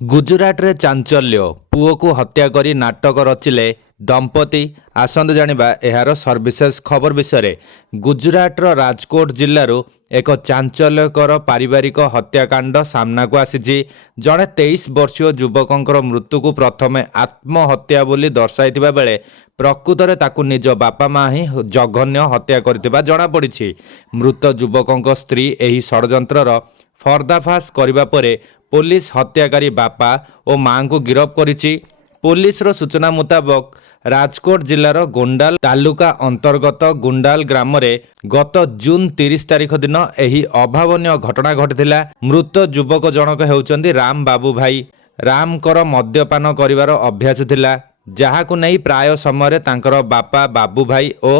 ଗୁଜୁରାଟରେ ଚାଞ୍ଚଲ୍ୟ ପୁଅକୁ ହତ୍ୟା କରି ନାଟକ ରଚିଲେ ଦମ୍ପତି। ଆସନ୍ତୁ ଜାଣିବା ଏହାର ସର୍ବିଶେଷ ଖବର ବିଷୟରେ। ଗୁଜୁରାଟର ରାଜକୋଟ ଜିଲ୍ଲାରୁ ଏକ ଚାଞ୍ଚଲ୍ୟକର ପାରିବାରିକ ହତ୍ୟାକାଣ୍ଡ ସାମ୍ନାକୁ ଆସିଛି। ଜଣେ 23 ବର୍ଷୀୟ ଯୁବକଙ୍କର ମୃତ୍ୟୁକୁ ପ୍ରଥମେ ଆତ୍ମହତ୍ୟା ବୋଲି ଦର୍ଶାଇଥିବା ବେଳେ ପ୍ରକୃତରେ ତାକୁ ନିଜ ବାପା ମା ହିଁ ଜଘନ୍ୟ ହତ୍ୟା କରିଥିବା ଜଣାପଡ଼ିଛି। ମୃତ ଯୁବକଙ୍କ ସ୍ତ୍ରୀ ଏହି ଷଡ଼ଯନ୍ତ୍ରର ପର୍ଦ୍ଦାଫାଶ କରିବା ପରେ ପୋଲିସ ହତ୍ୟାକାରୀ ବାପା ଓ ମାଙ୍କୁ ଗିରଫ କରିଛି। ପୋଲିସର ସୂଚନା ମୁତାବକ ରାଜକୋଟ ଜିଲ୍ଲାର ଗୋଣ୍ଡାଲ ତାଲୁକା ଅନ୍ତର୍ଗତ ଗୁଣ୍ଡାଲ ଗ୍ରାମରେ ଗତ ଜୁନ୍ 30 ତାରିଖ ଦିନ ଏହି ଅଭାବନୀୟ ଘଟଣା ଘଟିଥିଲା। ମୃତ ଯୁବକ ଜଣକ ହେଉଛନ୍ତି ରାମ ବାବୁ ଭାଇ। ରାମଙ୍କର ମଦ୍ୟପାନ କରିବାର ଅଭ୍ୟାସ ଥିଲା, ଯାହାକୁ ନେଇ ପ୍ରାୟ ସମୟରେ ତାଙ୍କର ବାପା ବାବୁ ଭାଇ ଓ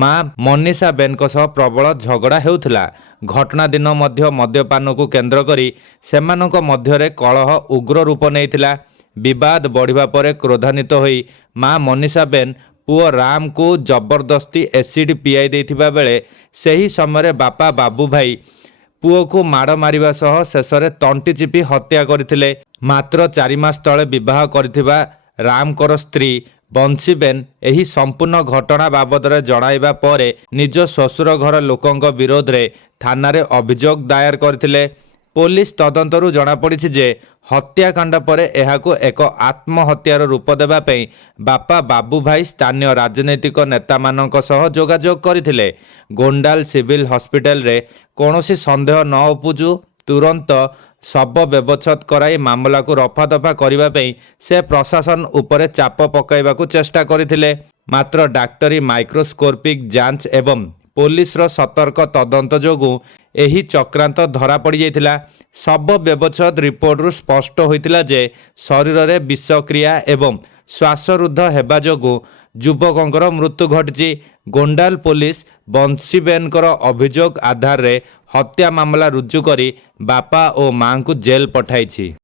ମା ମନୀଷା ବେନଙ୍କ ସହ ପ୍ରବଳ ଝଗଡ଼ା ହେଉଥିଲା। ଘଟଣା ଦିନ ମଧ୍ୟ ମଦ୍ୟପାନକୁ କେନ୍ଦ୍ର କରି ସେମାନଙ୍କ ମଧ୍ୟରେ କଳହ ଉଗ୍ର ରୂପ ନେଇଥିଲା। ବିବାଦ ବଢ଼ିବା ପରେ କ୍ରୋଧାନ୍ୱିତ ହୋଇ ମା ମନୀଷା ବେନ ପୁଅ ରାମକୁ ଜବରଦସ୍ତି ଏସିଡ୍ ପିଆଇ ଦେଇଥିବା ବେଳେ ସେହି ସମୟରେ ବାପା ବାବୁ ଭାଇ ପୁଅକୁ ମାଡ଼ ମାରିବା ସହ ଶେଷରେ ତଣ୍ଟି ଚିପି ହତ୍ୟା କରିଥିଲେ। ମାତ୍ର 4 ମାସ ତଳେ ବିବାହ କରିଥିବା ରାମଙ୍କର ସ୍ତ୍ରୀ ବଂଶୀବେନ ଏହି ସମ୍ପୂର୍ଣ୍ଣ ଘଟଣା ବାବଦରେ ଜଣାଇବା ପରେ ନିଜ ଶ୍ୱଶୁର ଘର ଲୋକଙ୍କ ବିରୋଧରେ ଥାନାରେ ଅଭିଯୋଗ ଦାୟର କରିଥିଲେ। ପୋଲିସ ତଦନ୍ତରୁ ଜଣାପଡ଼ିଛି ଯେ ହତ୍ୟାକାଣ୍ଡ ପରେ ଏହାକୁ ଏକ ଆତ୍ମହତ୍ୟାର ରୂପ ଦେବା ପାଇଁ ବାପା ବାବୁ ଭାଇ ସ୍ଥାନୀୟ ରାଜନୈତିକ ନେତାମାନଙ୍କ ସହ ଯୋଗାଯୋଗ କରିଥିଲେ। ଗୋଣ୍ଡାଲ ସିଭିଲ ହସ୍ପିଟାଲରେ କୌଣସି ସନ୍ଦେହ ନ ଉପୁଜୁ ତୁରନ୍ତ ଶବ ବ୍ୟବଚ୍ଛେଦ କରାଇ ମାମଲାକୁ ରଫାଦଫା କରିବା ପାଇଁ ସେ ପ୍ରଶାସନ ଉପରେ ଚାପ ପକାଇବାକୁ ଚେଷ୍ଟା କରିଥିଲେ। ମାତ୍ର ଡାକ୍ତରୀ ମାଇକ୍ରୋସ୍କୋପିକ୍ ଯାଞ୍ଚ ଏବଂ ପୋଲିସର ସତର୍କ ତଦନ୍ତ ଯୋଗୁଁ ଏହି ଚକ୍ରାନ୍ତ ଧରାପଡ଼ିଯାଇଥିଲା। ଶବ ବ୍ୟବଚ୍ଛେଦ ରିପୋର୍ଟରୁ ସ୍ପଷ୍ଟ ହୋଇଥିଲା ଯେ ଶରୀରରେ ବିଷକ୍ରିୟା ଏବଂ ଶ୍ୱାସରୁଦ୍ଧ ହେବା ଯୋଗୁଁ ଯୁବକଙ୍କର ମୃତ୍ୟୁ ଘଟିଛି। ଗୋଣ୍ଡାଲ ପୋଲିସ ବଂଶୀବେନଙ୍କର ଅଭିଯୋଗ ଆଧାରରେ ହତ୍ୟା ମାମଲା ରୁଜୁ କରି ବାପା ଓ ମାଙ୍କୁ ଜେଲ୍ ପଠାଇଛି।